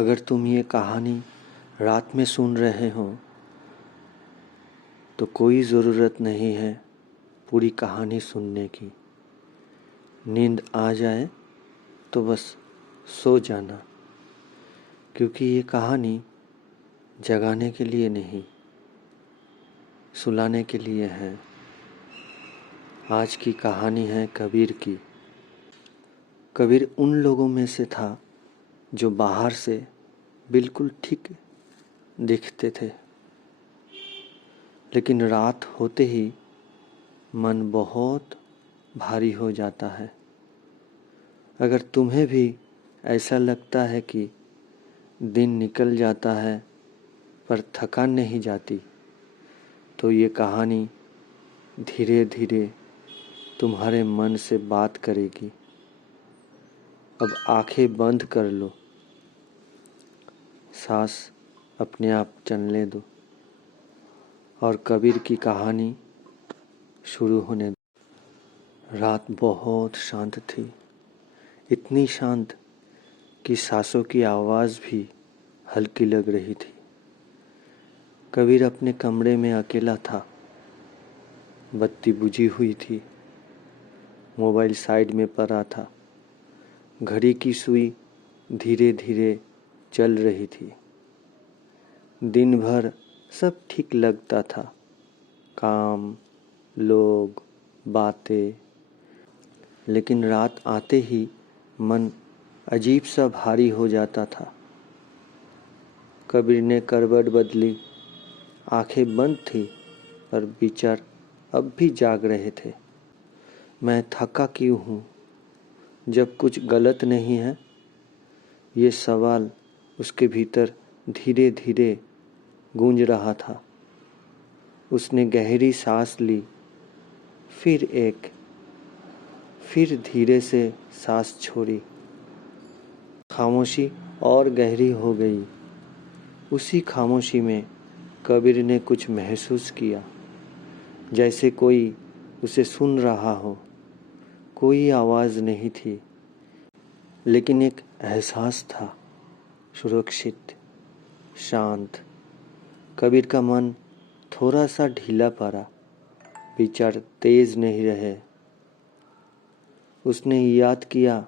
अगर तुम ये कहानी रात में सुन रहे हो तो कोई ज़रूरत नहीं है पूरी कहानी सुनने की। नींद आ जाए तो बस सो जाना, क्योंकि ये कहानी जगाने के लिए नहीं, सुलाने के लिए है। आज की कहानी है कबीर की। कबीर उन लोगों में से था जो बाहर से बिल्कुल ठीक दिखते थे, लेकिन रात होते ही मन बहुत भारी हो जाता है। अगर तुम्हें भी ऐसा लगता है कि दिन निकल जाता है पर थकान नहीं जाती, तो ये कहानी धीरे धीरे तुम्हारे मन से बात करेगी। अब आंखें बंद कर लो, सांस अपने आप चलने दो और कबीर की कहानी शुरू होने दो। रात बहुत शांत थी, इतनी शांत कि सांसों की आवाज़ भी हल्की लग रही थी। कबीर अपने कमरे में अकेला था। बत्ती बुझी हुई थी, मोबाइल साइड में पड़ा था, घड़ी की सुई धीरे धीरे चल रही थी। दिन भर सब ठीक लगता था, काम, लोग, बातें, लेकिन रात आते ही मन अजीब सा भारी हो जाता था। कबीर ने करवट बदली, आंखें बंद थी पर विचार अब भी जाग रहे थे। मैं थका क्यों हूँ जब कुछ गलत नहीं है? ये सवाल उसके भीतर धीरे धीरे गूंज रहा था। उसने गहरी सांस ली, फिर एक, फिर धीरे से सांस छोड़ी। खामोशी और गहरी हो गई। उसी खामोशी में कबीर ने कुछ महसूस किया, जैसे कोई उसे सुन रहा हो। कोई आवाज़ नहीं थी, लेकिन एक एहसास था, सुरक्षित, शांत। कबीर का मन थोड़ा सा ढीला पड़ा, विचार तेज नहीं रहे। उसने याद किया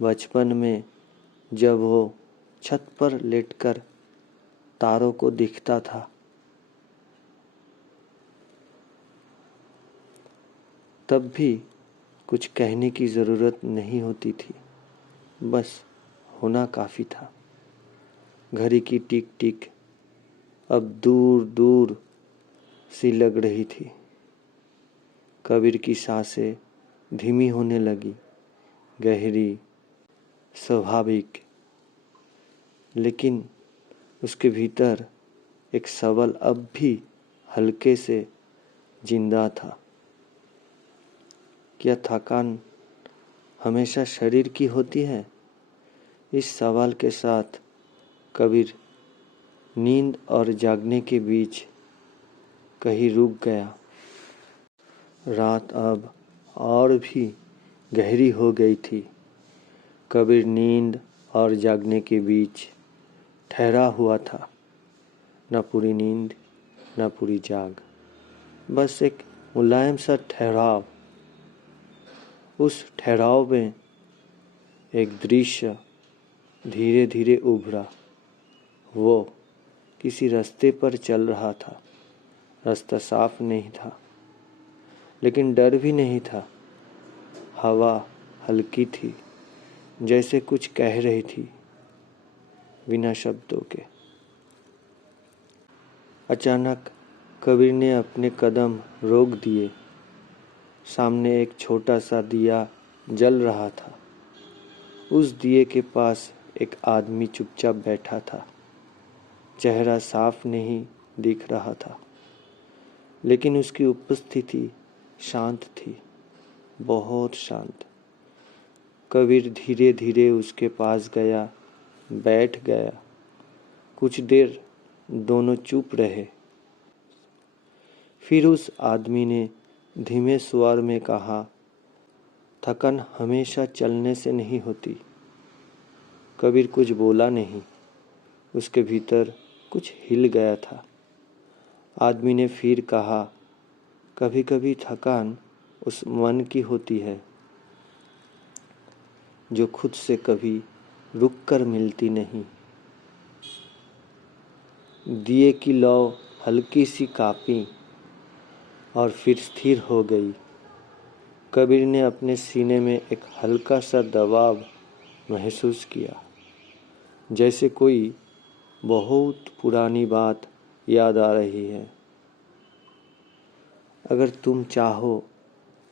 बचपन में जब वो छत पर लेटकर तारों को देखता था। तब भी कुछ कहने की ज़रूरत नहीं होती थी, बस होना काफ़ी था। घड़ी की टिक टिक अब दूर दूर सी लग रही थी। कबीर की सांसें धीमी होने लगी, गहरी, स्वाभाविक। लेकिन उसके भीतर एक सवाल अब भी हल्के से जिंदा था। क्या थकान हमेशा शरीर की होती है? इस सवाल के साथ कबीर नींद और जागने के बीच कहीं रुक गया। रात अब और भी गहरी हो गई थी। कबीर नींद और जागने के बीच ठहरा हुआ था। न पूरी नींद, न पूरी जाग, बस एक मुलायम सा ठहराव। उस ठहराव में एक दृश्य धीरे धीरे उभरा। वो किसी रास्ते पर चल रहा था। रास्ता साफ नहीं था, लेकिन डर भी नहीं था। हवा हल्की थी, जैसे कुछ कह रही थी बिना शब्दों के। अचानक कबीर ने अपने कदम रोक दिए। सामने एक छोटा सा दिया जल रहा था। उस दिए के पास एक आदमी चुपचाप बैठा था। चेहरा साफ नहीं दिख रहा था, लेकिन उसकी उपस्थिति शांत थी, बहुत शांत। कबीर धीरे धीरे उसके पास गया, बैठ गया। कुछ देर दोनों चुप रहे। फिर उस आदमी ने धीमे स्वर में कहा, थकान हमेशा चलने से नहीं होती। कबीर कुछ बोला नहीं, उसके भीतर कुछ हिल गया था। आदमी ने फिर कहा, कभी कभी थकान उस मन की होती है जो खुद से कभी रुक कर मिलती नहीं। दिए की लौ हल्की सी कांपी और फिर स्थिर हो गई। कबीर ने अपने सीने में एक हल्का सा दबाव महसूस किया, जैसे कोई बहुत पुरानी बात याद आ रही है। अगर तुम चाहो,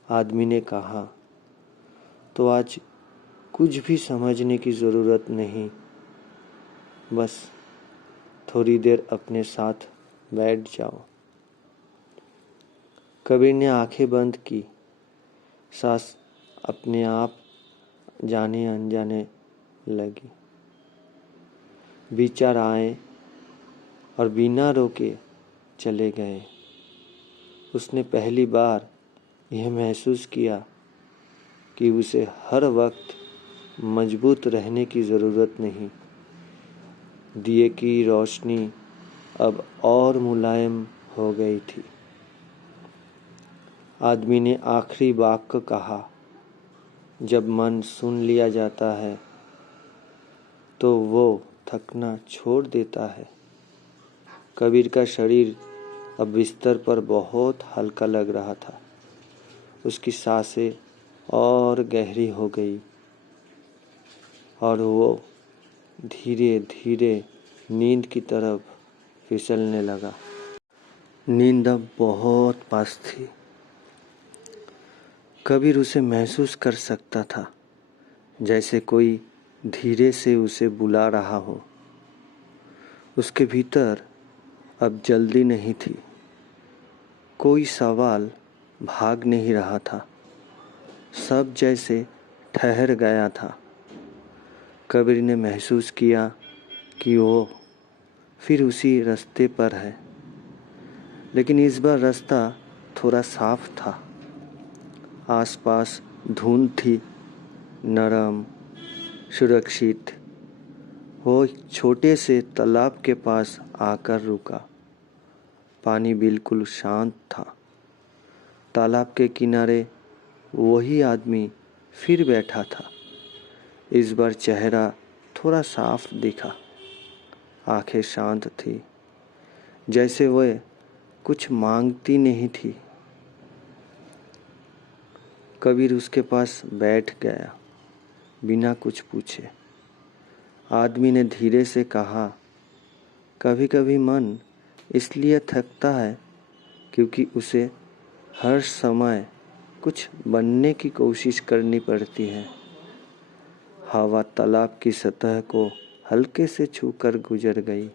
आदमी ने कहा, तो आज कुछ भी समझने की ज़रूरत नहीं। बस थोड़ी देर अपने साथ बैठ जाओ। कबीर ने आंखें बंद की। सांस अपने आप जाने अनजाने लगी। विचार आए और बिना रोके चले गए। उसने पहली बार यह महसूस किया कि उसे हर वक्त मजबूत रहने की ज़रूरत नहीं। दिए की रोशनी अब और मुलायम हो गई थी। आदमी ने आखिरी वाक्य कहा, जब मन सुन लिया जाता है तो वो थकना छोड़ देता है। कबीर का शरीर अब बिस्तर पर बहुत हल्का लग रहा था। उसकी सांसें और गहरी हो गई और वो धीरे धीरे नींद की तरफ फिसलने लगा। नींद अब बहुत पास थी। कबीर उसे महसूस कर सकता था, जैसे कोई धीरे से उसे बुला रहा हो। उसके भीतर अब जल्दी नहीं थी। कोई सवाल भाग नहीं रहा था। सब जैसे ठहर गया था। कबीर ने महसूस किया कि वो फिर उसी रास्ते पर है, लेकिन इस बार रास्ता थोड़ा साफ था। आसपास धुंध थी, नरम, सुरक्षित। वो एक छोटे से तालाब के पास आकर रुका। पानी बिल्कुल शांत था। तालाब के किनारे वही आदमी फिर बैठा था। इस बार चेहरा थोड़ा साफ दिखा। आंखें शांत थी, जैसे वह कुछ मांगती नहीं थी। कबीर उसके पास बैठ गया, बिना कुछ पूछे। आदमी ने धीरे से कहा, कभी कभी मन इसलिए थकता है क्योंकि उसे हर समय कुछ बनने की कोशिश करनी पड़ती है। हवा तालाब की सतह को हल्के से छूकर गुजर गई।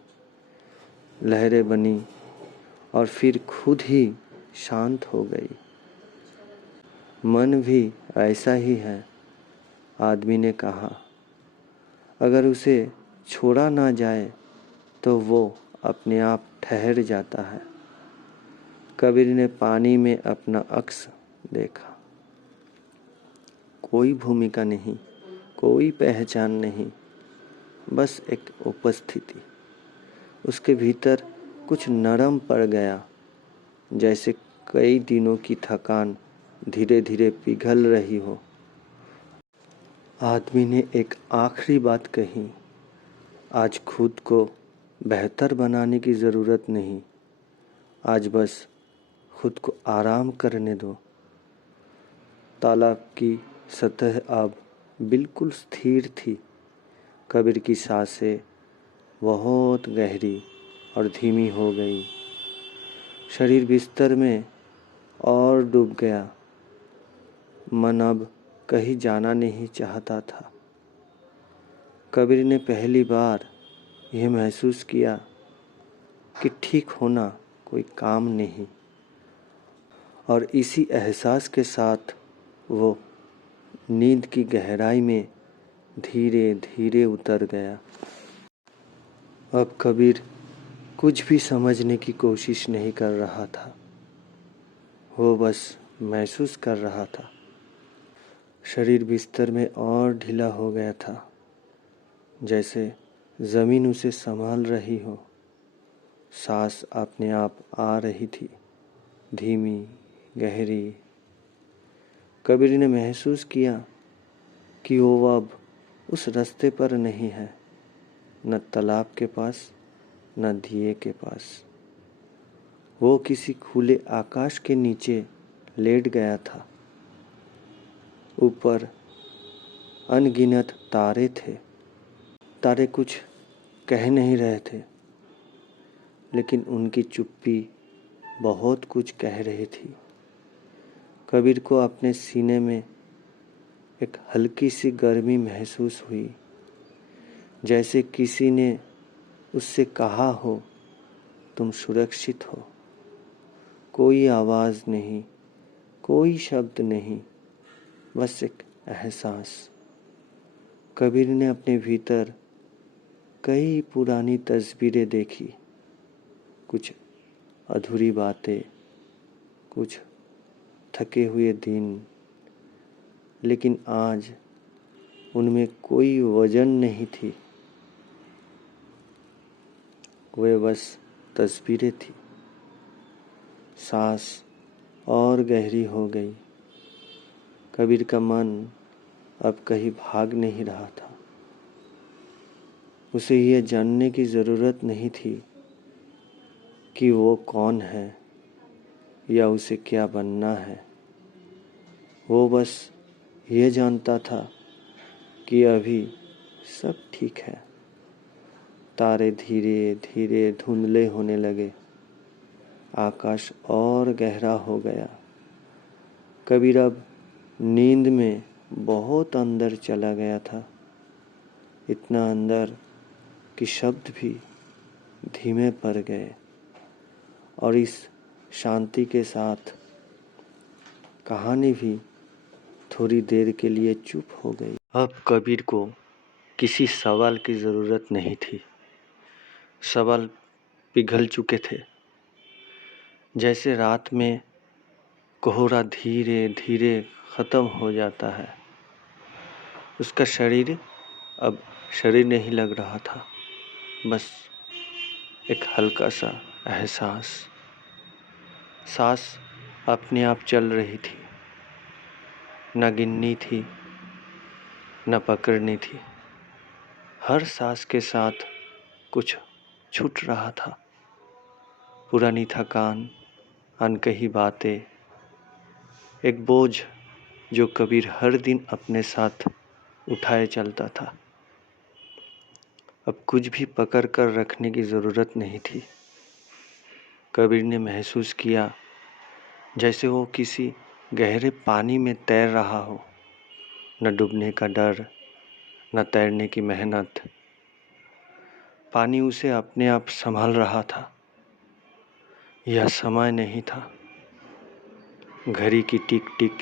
लहरें बनी और फिर खुद ही शांत हो गई। मन भी ऐसा ही है, आदमी ने कहा। अगर उसे छोड़ा ना जाए तो वो अपने आप ठहर जाता है। कबीर ने पानी में अपना अक्स देखा। कोई भूमिका नहीं, कोई पहचान नहीं, बस एक उपस्थिति। उसके भीतर कुछ नरम पड़ गया, जैसे कई दिनों की थकान धीरे धीरे पिघल रही हो। आदमी ने एक आखिरी बात कही, आज खुद को बेहतर बनाने की ज़रूरत नहीं। आज बस खुद को आराम करने दो। तालाब की सतह अब बिल्कुल स्थिर थी। कबीर की सांसें बहुत गहरी और धीमी हो गई। शरीर बिस्तर में और डूब गया। मन अब कहीं जाना नहीं चाहता था। कबीर ने पहली बार यह महसूस किया कि ठीक होना कोई काम नहीं, और इसी एहसास के साथ वो नींद की गहराई में धीरे धीरे उतर गया। अब कबीर कुछ भी समझने की कोशिश नहीं कर रहा था। वो बस महसूस कर रहा था। शरीर बिस्तर में और ढीला हो गया था, जैसे ज़मीन उसे संभाल रही हो। सांस अपने आप आ रही थी, धीमी, गहरी। कबीर ने महसूस किया कि वो अब उस रास्ते पर नहीं है, न तालाब के पास, न दिए के पास। वो किसी खुले आकाश के नीचे लेट गया था। ऊपर अनगिनत तारे थे। तारे कुछ कह नहीं रहे थे, लेकिन उनकी चुप्पी बहुत कुछ कह रही थी। कबीर को अपने सीने में एक हल्की सी गर्मी महसूस हुई, जैसे किसी ने उससे कहा हो, तुम सुरक्षित हो। कोई आवाज़ नहीं, कोई शब्द नहीं, बस एक एहसास। कबीर ने अपने भीतर कई पुरानी तस्वीरें देखी, कुछ अधूरी बातें, कुछ थके हुए दिन, लेकिन आज उनमें कोई वजन नहीं थी। वे बस तस्वीरें थी। सांस और गहरी हो गई। कबीर का मन अब कहीं भाग नहीं रहा था। उसे यह जानने की ज़रूरत नहीं थी कि वो कौन है या उसे क्या बनना है। वो बस ये जानता था कि अभी सब ठीक है। तारे धीरे धीरे धुंधले होने लगे। आकाश और गहरा हो गया। कबीर अब नींद में बहुत अंदर चला गया था, इतना अंदर कि शब्द भी धीमे पड़ गए। और इस शांति के साथ कहानी भी थोड़ी देर के लिए चुप हो गई। अब कबीर को किसी सवाल की ज़रूरत नहीं थी। सवाल पिघल चुके थे। जैसे रात में कोहरा धीरे धीरे ख़त्म हो जाता है। उसका शरीर अब शरीर नहीं लग रहा था, बस एक हल्का सा एहसास। सांस अपने आप चल रही थी, न गिननी थी, न पकड़नी थी। हर सांस के साथ कुछ छूट रहा था। पुरानी थकान, अनकही बातें, एक बोझ जो कबीर हर दिन अपने साथ उठाए चलता था। अब कुछ भी पकड़ कर रखने की ज़रूरत नहीं थी। कबीर ने महसूस किया जैसे वो किसी गहरे पानी में तैर रहा हो। न डूबने का डर, न तैरने की मेहनत। पानी उसे अपने आप संभाल रहा था। यह समय नहीं था। घड़ी की टिक टिक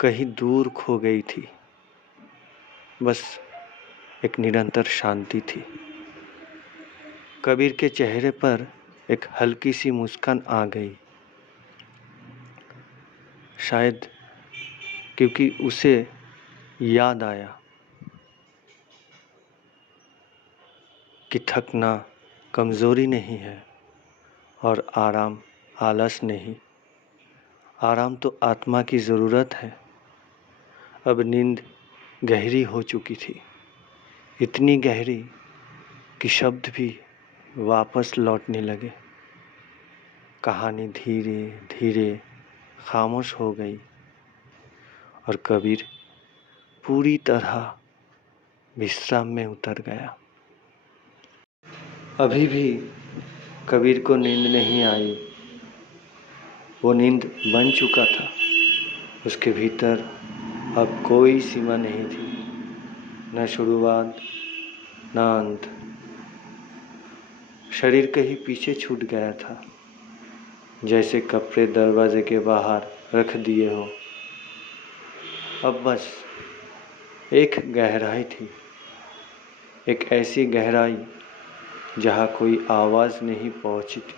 कहीं दूर खो गई थी। बस एक निरंतर शांति थी। कबीर के चेहरे पर एक हल्की सी मुस्कान आ गई। शायद क्योंकि उसे याद आया कि थकना कमज़ोरी नहीं है और आराम आलस नहीं। आराम तो आत्मा की ज़रूरत है। अब नींद गहरी हो चुकी थी, इतनी गहरी कि शब्द भी वापस लौटने लगे। कहानी धीरे धीरे खामोश हो गई और कबीर पूरी तरह विश्राम में उतर गया। अभी भी कबीर को नींद नहीं आई। वो नींद बन चुका था। उसके भीतर अब कोई सीमा नहीं थी, न शुरुआत न अंत। शरीर कहीं पीछे छूट गया था, जैसे कपड़े दरवाजे के बाहर रख दिए हो। अब बस एक गहराई थी, एक ऐसी गहराई जहाँ कोई आवाज़ नहीं पहुँची थी।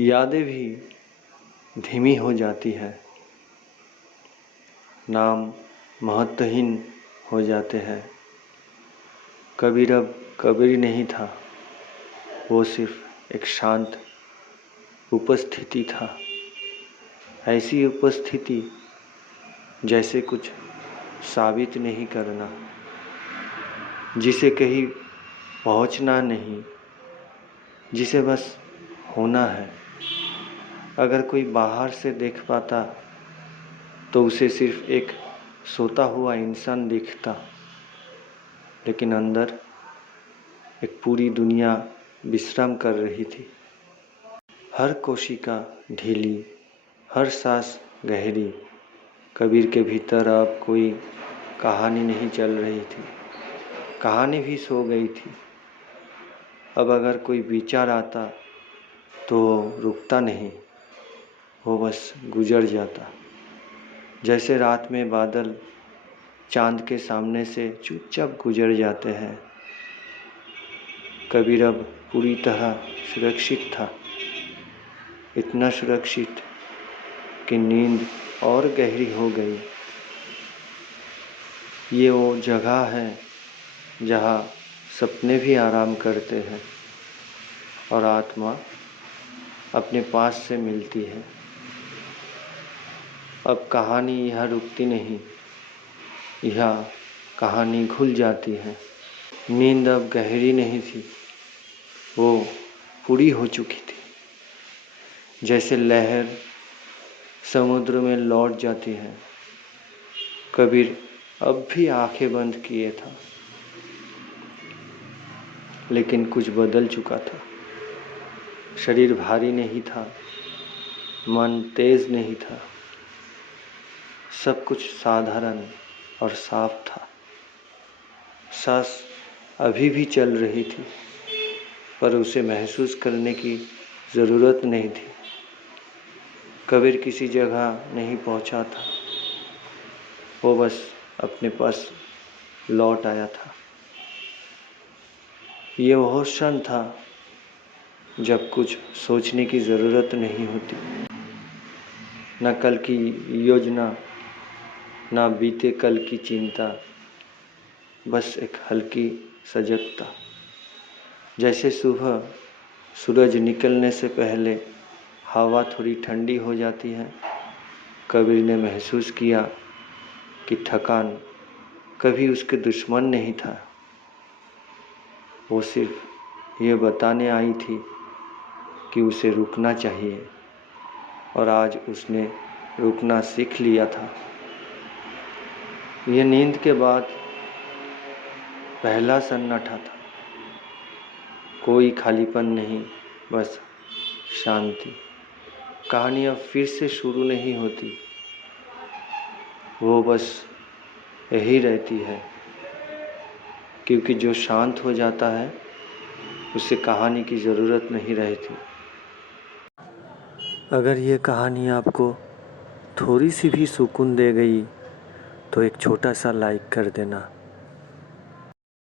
यादें भी धीमी हो जाती है, नाम महत्वहीन हो जाते हैं, कबीर अब कबीर नहीं था, वो सिर्फ एक शांत उपस्थिति था। ऐसी उपस्थिति जैसे कुछ साबित नहीं करना, जिसे कहीं पहुंचना नहीं, जिसे बस होना है। अगर कोई बाहर से देख पाता तो उसे सिर्फ एक सोता हुआ इंसान दिखता, लेकिन अंदर एक पूरी दुनिया विश्राम कर रही थी। हर कोशिका ढीली, हर सांस गहरी। कबीर के भीतर अब कोई कहानी नहीं चल रही थी, कहानी भी सो गई थी। अब अगर कोई विचार आता तो रुकता नहीं, वो बस गुजर जाता। जैसे रात में बादल चांद के सामने से चुपचाप गुजर जाते हैं। कबीर अब पूरी तरह सुरक्षित था, इतना सुरक्षित कि नींद और गहरी हो गई। ये वो जगह है जहाँ सपने भी आराम करते हैं और आत्मा अपने पास से मिलती है। अब कहानी यहाँ रुकती नहीं, यह कहानी घुल जाती है। नींद अब गहरी नहीं थी, वो पूरी हो चुकी थी। जैसे लहर समुद्र में लौट जाती है। कबीर अब भी आंखें बंद किए था, लेकिन कुछ बदल चुका था। शरीर भारी नहीं था, मन तेज नहीं था, सब कुछ साधारण और साफ था। सांस अभी भी चल रही थी, पर उसे महसूस करने की ज़रूरत नहीं थी। कबीर किसी जगह नहीं पहुंचा था, वो बस अपने पास लौट आया था। ये वो क्षण था जब कुछ सोचने की ज़रूरत नहीं होती, न कल की योजना, न बीते कल की चिंता, बस एक हल्की सजगता। जैसे सुबह सूरज निकलने से पहले हवा थोड़ी ठंडी हो जाती है। कबीर ने महसूस किया कि थकान कभी उसके दुश्मन नहीं था, वो सिर्फ ये बताने आई थी कि उसे रुकना चाहिए, और आज उसने रुकना सीख लिया था। ये नींद के बाद पहला सन्नाटा था, कोई खालीपन नहीं, बस शांति। कहानी अब फिर से शुरू नहीं होती, वो बस यही रहती है, क्योंकि जो शांत हो जाता है उसे कहानी की ज़रूरत नहीं रहती। अगर ये कहानी आपको थोड़ी सी भी सुकून दे गई तो एक छोटा सा लाइक कर देना।